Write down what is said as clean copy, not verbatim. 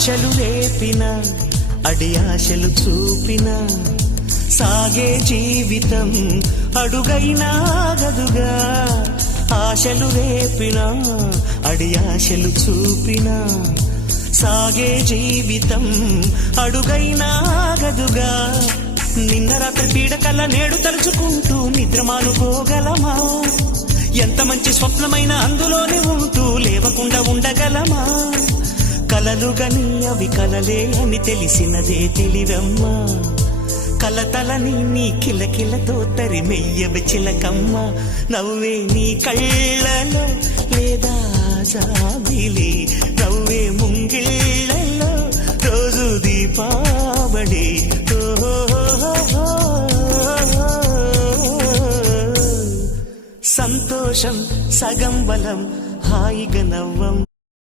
ఆశలు రేపిన అడి ఆశలు చూపిన సాగే జీవితం అడుగైనా ఆగదుగా. ఆశలు రేపిన అడి ఆశలు చూపిన సాగే జీవితం అడుగైనా ఆగదుగా. నిన్న రాత్రి పీడకల్లా నేడు తలుచుకుంటూ నిద్రమానుకోగలమా? ఎంత మంచి స్వప్నమైన అందులోనే ఉంటూ లేవకుండా ఉండగలమా? కలలుగని అవి కలలే అని తెలిసినదే తెలివమ్మా. కలతలని నీ కిలకిలతో తరిమెయ్యవి చిలకమ్మ. నవ్వే నీ కళ్ళలో లేదా జాబిలి, నవ్వే ముంగిళ్ళలో రోజు దీపావళి. సంతోషం సగం బలం హాయిగా నవ్వం.